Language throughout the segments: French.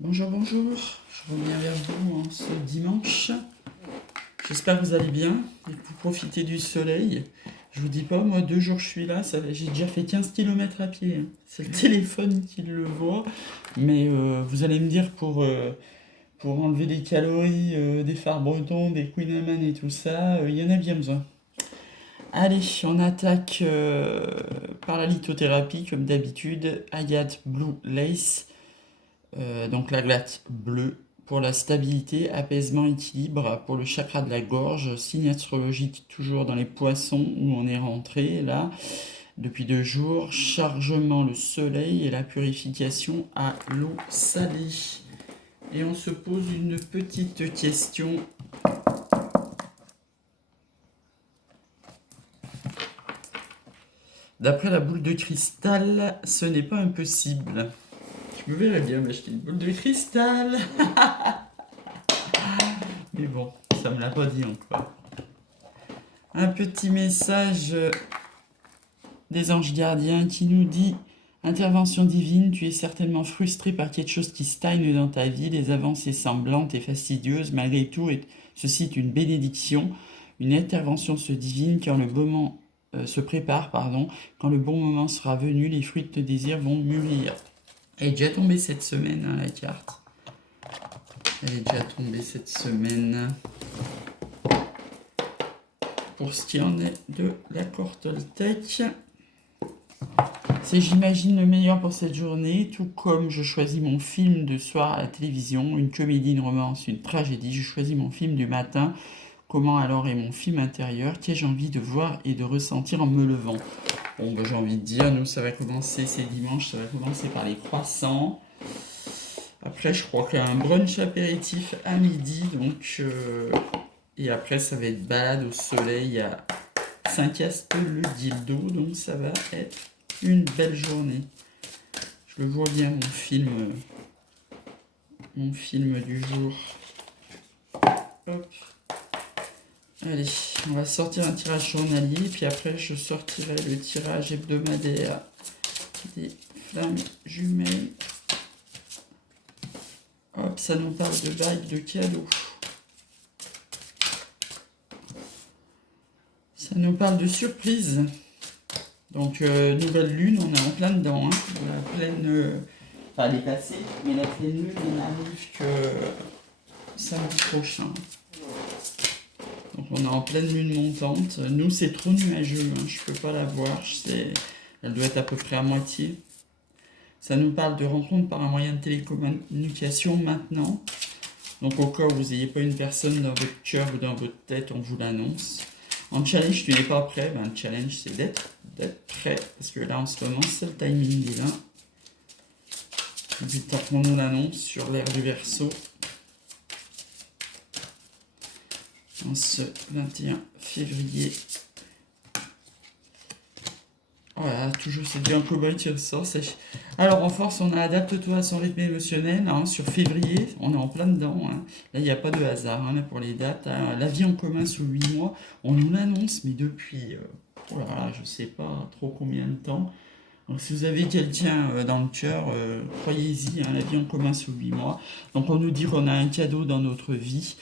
Bonjour, bonjour, je reviens vers vous en ce dimanche. J'espère que vous allez bien et que vous profitez du soleil. Je vous dis pas, moi 2 jours je suis là, j'ai déjà fait 15 km à pied, hein. C'est le téléphone qui le voit. Mais vous allez me dire pour enlever les calories des phares bretons, des Queen Amman et tout ça, il y en a bien besoin. Allez, on attaque par la lithothérapie comme d'habitude. Agate Blue Lace. Donc la glace bleue pour la stabilité, apaisement, équilibre, pour le chakra de la gorge, signe astrologique toujours dans les poissons où on est rentré là depuis 2 jours, chargement le soleil et la purification à l'eau salée. Et on se pose une petite question. D'après la boule de cristal, ce n'est pas impossible. Je me verrais bien m'acheter une boule de cristal. Mais bon, ça me l'a pas dit encore. Un petit message des anges gardiens qui nous dit: intervention divine, tu es certainement frustré par quelque chose qui stagne dans ta vie, les avancées semblantes et fastidieuses, malgré tout, ceci est une bénédiction, une intervention se divine quand le bon moment se prépare, pardon, quand le bon moment sera venu, les fruits de tes désirs vont mûrir. Elle est déjà tombée cette semaine, hein, la carte. Elle est déjà tombée cette semaine. Pour ce qui en est de l'accord Toltec, c'est j'imagine le meilleur pour cette journée, tout comme je choisis mon film de soir à la télévision, une comédie, une romance, une tragédie, je choisis mon film du matin. Comment alors est mon film intérieur? Qu'ai-je envie de voir et de ressentir en me levant? Bon, j'ai envie de dire, nous, ça va commencer, c'est dimanche, ça va commencer par les croissants. Après, je crois qu'il y a un brunch apéritif à midi, donc... et après, ça va être balade au soleil à Saint-Cast le dildo, donc ça va être une belle journée. Je le vois bien, mon film du jour. Hop. Allez, on va sortir un tirage journalier, puis après je sortirai le tirage hebdomadaire des flammes jumelles. Hop, ça nous parle de bagues, de cadeaux. Ça nous parle de surprise. Donc, nouvelle lune, on est en plein dedans. Hein. La pleine. Enfin, elle est passée, mais la pleine lune, on n'arrive que samedi prochain. Donc, on est en pleine lune montante. Nous, c'est trop nuageux. Hein. Je peux pas la voir. Elle doit être à peu près à moitié. Ça nous parle de rencontre par un moyen de télécommunication maintenant. Donc, au cas où vous n'ayez pas une personne dans votre cœur ou dans votre tête, on vous l'annonce. En challenge, tu n'es pas prêt. Ben, le challenge, c'est d'être prêt. Parce que là, en ce moment, c'est le timing divin. Du temps qu'on nous l'annonce sur l'ère du Verseau. En ce 21 février. Voilà, toujours c'est bien cobaye qui ressort. Alors en force, on a adapte-toi à son rythme émotionnel. Hein, sur février, on est en plein dedans. Hein. Là, il n'y a pas de hasard là, pour les dates. Hein. La vie en commun sous 8 mois, on nous l'annonce, mais depuis, oh là là, je ne sais pas trop combien de temps. Donc si vous avez quelqu'un dans le cœur, croyez-y, hein, la vie en commun sous 8 mois. Donc on nous dit qu'on a un cadeau dans notre vie.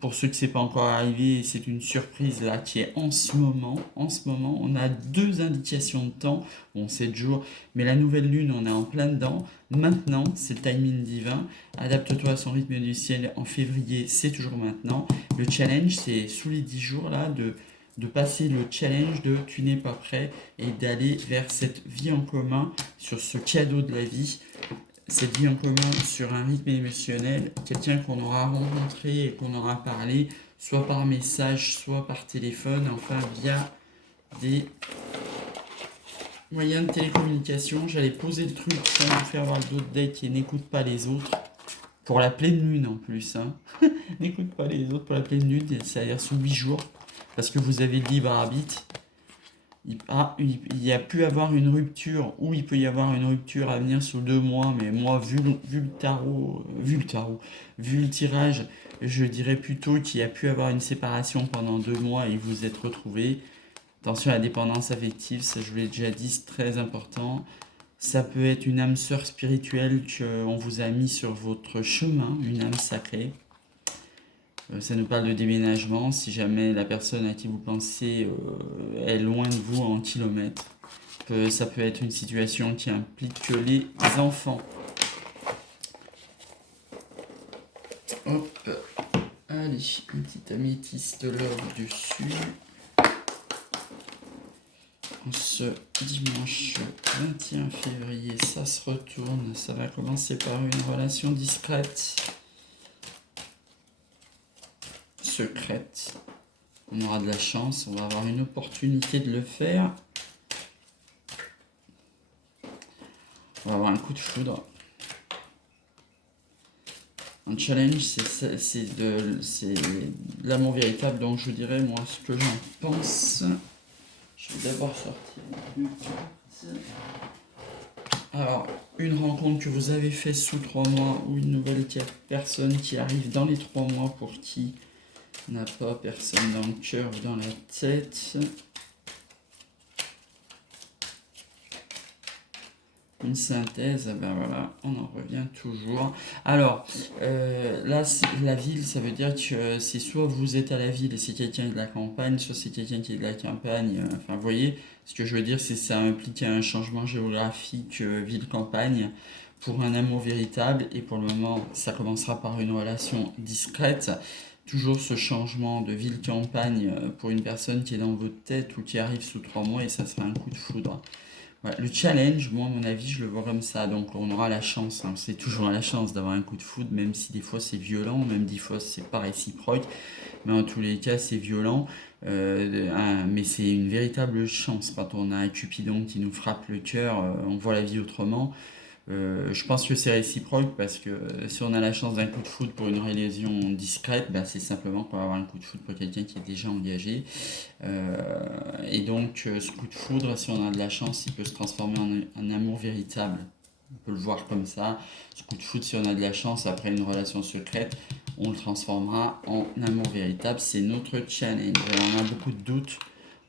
Pour ceux que c'est pas encore arrivé, c'est une surprise là qui est en ce moment. En ce moment, on a 2 indications de temps, bon 7 jours, mais la nouvelle lune, on est en plein dedans. Maintenant, c'est le timing divin. Adapte-toi à son rythme du ciel en février, c'est toujours maintenant. Le challenge, c'est sous les 10 jours là de passer le challenge de tu n'es pas prêt et d'aller vers cette vie en commun sur ce cadeau de la vie. Cette vie en commun sur un rythme émotionnel, quelqu'un qu'on aura rencontré et qu'on aura parlé, soit par message, soit par téléphone, enfin via des moyens de télécommunication. J'allais poser le truc sans vous faire voir d'autres decks et n'écoute pas les autres. Pour la pleine lune en plus. Hein. N'écoute pas les autres pour la pleine lune, c'est-à-dire sous 8 jours. Parce que vous avez le libre arbitre. Il y a pu avoir une rupture, ou il peut y avoir une rupture à venir sur 2 mois, mais moi, vu le tirage, je dirais plutôt qu'il y a pu avoir une séparation pendant 2 mois et vous êtes retrouvés. Attention à la dépendance affective, ça je vous l'ai déjà dit, c'est très important. Ça peut être une âme sœur spirituelle qu'on vous a mis sur votre chemin, une âme sacrée. Ça nous parle de déménagement, si jamais la personne à qui vous pensez est loin de vous en kilomètres. Ça peut être une situation qui implique les enfants. Hop, allez, une petite améthyste l'or dessus. Ce dimanche 21 février, ça se retourne. Ça va commencer par une relation discrète, secrète. On aura de la chance, on va avoir une opportunité de le faire. On va avoir un coup de foudre. Un challenge, c'est de l'amour véritable, donc je dirais moi ce que j'en pense. Je vais d'abord sortir une carte. Alors, une rencontre que vous avez faite sous 3 mois ou une nouvelle personne qui arrive dans les 3 mois pour qui n'a pas personne dans le cœur ou dans la tête. Une synthèse, ben voilà, on en revient toujours. Alors, là, la ville, ça veut dire que c'est soit vous êtes à la ville et c'est quelqu'un de la campagne, soit c'est quelqu'un qui est de la campagne. Enfin, vous voyez, ce que je veux dire, c'est que ça implique un changement géographique ville-campagne pour un amour véritable. Et pour le moment, ça commencera par une relation discrète. Toujours ce changement de ville-campagne pour une personne qui est dans votre tête ou qui arrive sous 3 mois et ça sera un coup de foudre. Ouais, le challenge, moi, à mon avis, je le vois comme ça. Donc, on aura la chance. Hein. C'est toujours la chance d'avoir un coup de foudre, même si des fois c'est violent, même des fois c'est pas réciproque. Mais en tous les cas, c'est violent. Mais c'est une véritable chance. Quand on a un Cupidon qui nous frappe le cœur, on voit la vie autrement. Je pense que c'est réciproque parce que si on a la chance d'un coup de foudre pour une relation discrète, bah, c'est simplement qu'on va avoir un coup de foudre pour quelqu'un qui est déjà engagé. Et donc, ce coup de foudre, si on a de la chance, il peut se transformer en un amour véritable. On peut le voir comme ça. Ce coup de foudre, si on a de la chance, après une relation secrète, on le transformera en amour véritable. C'est notre challenge. Alors, on a beaucoup de doutes,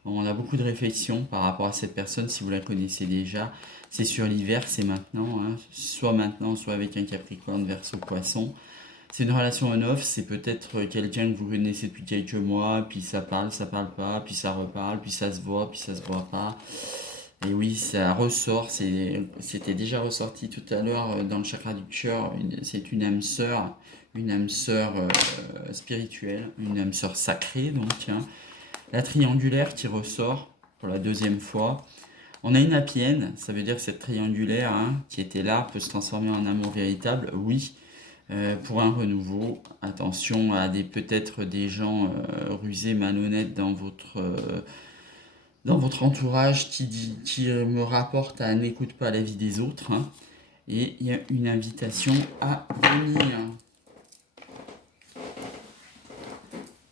on a beaucoup de réflexions par rapport à cette personne, si vous la connaissez déjà. C'est sur l'hiver, c'est maintenant. Hein. Soit maintenant, soit avec un Capricorne, Verseau, Poisson. C'est une relation on-off, c'est peut-être quelqu'un que vous connaissez depuis quelques mois, puis ça parle pas, puis ça reparle, puis ça se voit, puis ça se voit pas. Et oui, ça ressort, c'était déjà ressorti tout à l'heure dans le chakra du cœur, c'est une âme sœur spirituelle, une âme sœur sacrée, donc hein. La triangulaire qui ressort pour la deuxième fois. On a une apienne, ça veut dire que cette triangulaire hein, qui était là peut se transformer en amour véritable, oui. Pour un renouveau, attention à peut-être des gens rusés, malhonnêtes dans votre entourage qui me rapportent à n'écoute pas la vie des autres. Hein, et il y a une invitation à venir.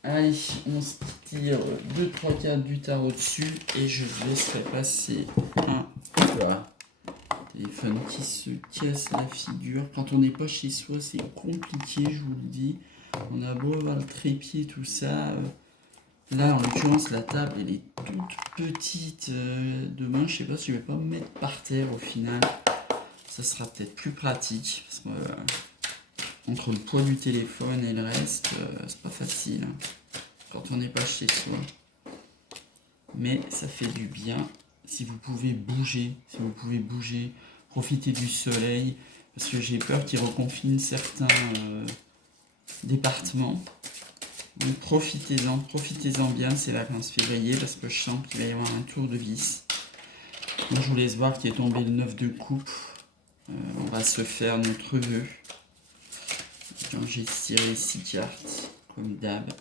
Allez, on se tire 2-3 cartes du tarot dessus et je laisserai passer un téléphone qui se casse la figure. Quand on n'est pas chez soi, c'est compliqué, je vous le dis. On a beau avoir le trépied, tout ça. Là, en l'occurrence, la table, elle est toute petite. Demain, je sais pas si je vais pas me mettre par terre au final. Ça sera peut-être plus pratique. Parce que, entre le poids du téléphone et le reste, c'est pas facile. Hein, quand on n'est pas chez soi. Mais ça fait du bien. Si vous pouvez bouger, profitez du soleil. Parce que j'ai peur qu'il reconfine certains départements. Donc profitez-en bien ces vacances février parce que je sens qu'il va y avoir un tour de vis. Moi je vous laisse voir qui est tombé le 9 de coupe. On va se faire notre vœu. Quand j'ai tiré 6 cartes, comme d'hab.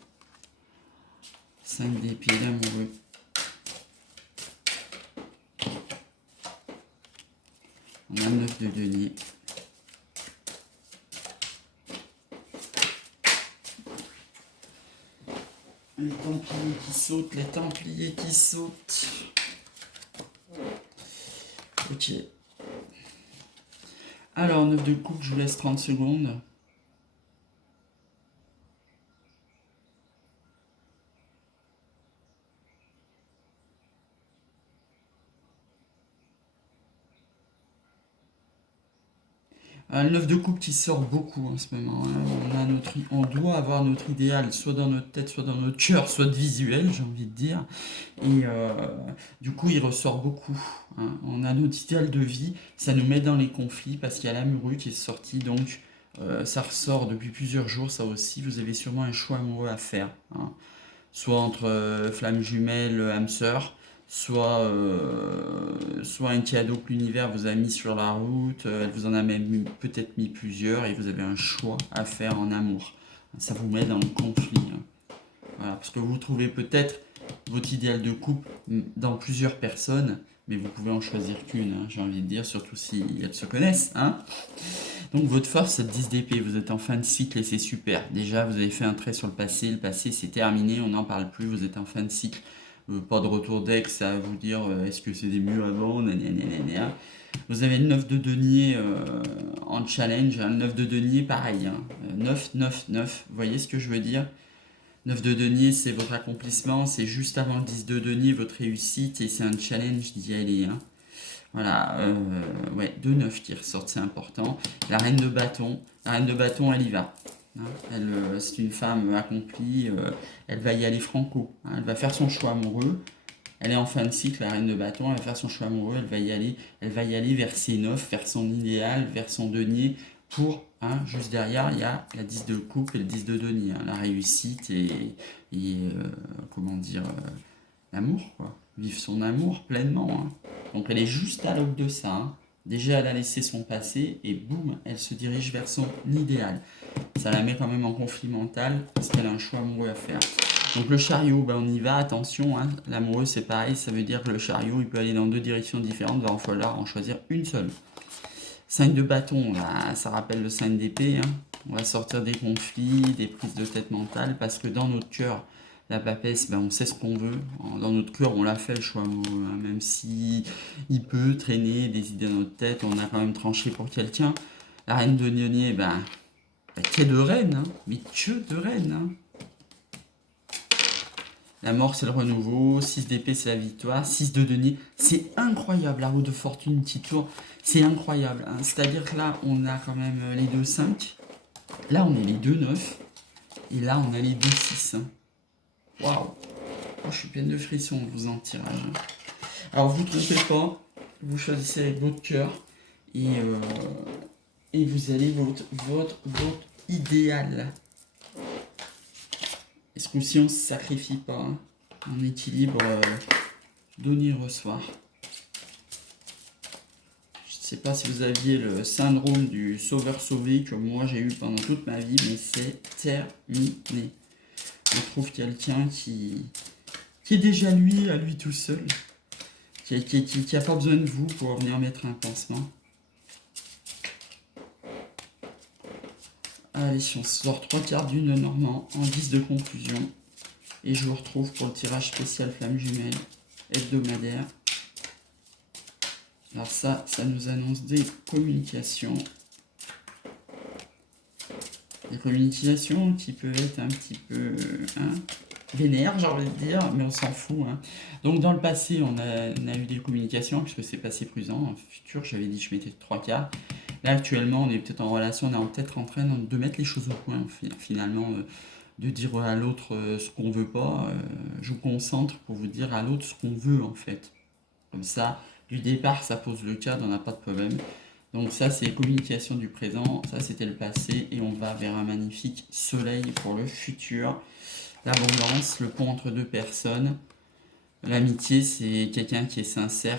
5 d'épée d'amoureux. On a 9 de denier. Les Templiers qui sautent. Ok. Alors, 9 de coupe, je vous laisse 30 secondes. Le 9 de coupe qui sort beaucoup en ce moment, hein. On doit avoir notre idéal, soit dans notre tête, soit dans notre cœur, soit de visuel, j'ai envie de dire. Et du coup, il ressort beaucoup, hein. On a notre idéal de vie, ça nous met dans les conflits parce qu'il y a la Muru qui est sortie, donc ça ressort depuis plusieurs jours, ça aussi. Vous avez sûrement un choix amoureux à faire, hein. Soit entre flamme jumelle, âme sœur, soit un cadeau que l'univers vous a mis sur la route, elle vous en a même peut-être mis plusieurs et vous avez un choix à faire en amour. Ça vous met dans le conflit, hein. Voilà, parce que vous trouvez peut-être votre idéal de couple dans plusieurs personnes, mais vous pouvez en choisir qu'une, hein, j'ai envie de dire, surtout si elles se connaissent, hein. Donc votre force, c'est 10 d'épée, vous êtes en fin de cycle et c'est super. Déjà, vous avez fait un trait sur le passé c'est terminé, on n'en parle plus, vous êtes en fin de cycle. Pas de retour d'ex à vous dire est-ce que c'était mieux avant, nanana. Vous avez le 9 de denier en challenge, hein. Le 9 de denier pareil, hein. 9, 9, 9, vous voyez ce que je veux dire? 9 de denier, c'est votre accomplissement, c'est juste avant le 10 de denier, votre réussite, et c'est un challenge d'y aller, hein. Voilà, ouais, 2-9 qui ressortent, c'est important. La reine de bâton, elle y va, hein. C'est une femme accomplie, elle va y aller franco, hein. Elle va faire son choix amoureux. Elle est en fin de cycle, la reine de bâton, elle va faire son choix amoureux, elle va y aller vers ses 9, vers son idéal, vers son denier, pour, hein, juste derrière, il y a la 10 de coupe et le 10 de denier, hein, la réussite comment dire, l'amour, quoi. Vivre son amour pleinement, hein. Donc elle est juste à l'aube de ça, hein. Déjà, elle a laissé son passé et boum, elle se dirige vers son idéal. Ça la met quand même en conflit mental parce qu'elle a un choix amoureux à faire. Donc le chariot, ben on y va, attention, hein. L'amoureux c'est pareil, ça veut dire que le chariot il peut aller dans deux directions différentes, va falloir en choisir une seule. 5 de bâton, là, ça rappelle le 5 d'épée, hein. On va sortir des conflits, des prises de tête mentales parce que dans notre cœur, la papesse, ben on sait ce qu'on veut. Dans notre cœur, on l'a fait le choix amoureux, hein. Même si il peut traîner des idées dans notre tête, on a quand même tranché pour quelqu'un. La reine de denier, que de reine, hein. Mais que de reine, hein. La mort, c'est le renouveau. 6 d'épée, c'est la victoire. 6 de denier, c'est incroyable. La roue de fortune qui tourne, c'est incroyable, hein. C'est-à-dire que là, on a quand même les 2-5. Là, on est les 2-9. Et là, on a les 2-6, hein. Waouh! Oh, je suis pleine de frissons en vous en tirage, hein. Alors, vous ne trompez pas. Vous choisissez avec votre cœur. Et vous allez votre idéal. Et ce coup-ci, on ne se sacrifie pas, hein. En équilibre, donner-recevoir. Je ne sais pas si vous aviez le syndrome du sauveur-sauvé que moi j'ai eu pendant toute ma vie, mais c'est terminé. On trouve quelqu'un qui est déjà lui, à lui tout seul, qui a pas besoin de vous pour venir mettre un pansement. Allez, on sort 3 cartes du nœud normand en 10 de conclusion. Et je vous retrouve pour le tirage spécial flamme jumelle hebdomadaire. Alors ça nous annonce des communications. Des communications qui peuvent être un petit peu vénères, j'ai envie de dire, mais on s'en fout, hein. Donc dans le passé, on a eu des communications, puisque c'est passé présent. En futur, j'avais dit que je mettais 3 cartes. Là, actuellement, on est peut-être en relation, on est peut-être en train de mettre les choses au point, finalement, de dire à l'autre ce qu'on veut pas. Je vous concentre pour vous dire à l'autre ce qu'on veut, en fait. Comme ça, du départ, ça pose le cadre, on n'a pas de problème. Donc ça, c'est communication du présent, ça c'était le passé, et on va vers un magnifique soleil pour le futur. L'abondance, le pont entre deux personnes. L'amitié, c'est quelqu'un qui est sincère,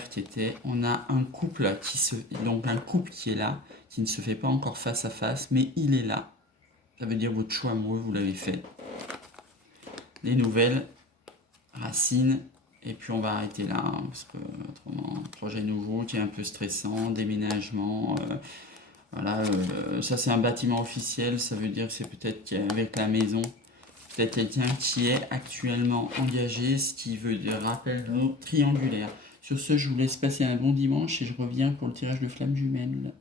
on a un couple donc un couple qui est là, qui ne se fait pas encore face à face, mais il est là. Ça veut dire votre choix amoureux, vous l'avez fait. Les nouvelles, racines, et puis on va arrêter là, hein, parce que autrement, projet nouveau qui est un peu stressant, déménagement, voilà, ça c'est un bâtiment officiel, ça veut dire que c'est peut-être qu'avec la maison, peut-être quelqu'un qui est actuellement engagé, ce qui veut dire rappel triangulaire. Sur ce, je vous laisse passer un bon dimanche et je reviens pour le tirage de flamme jumelle.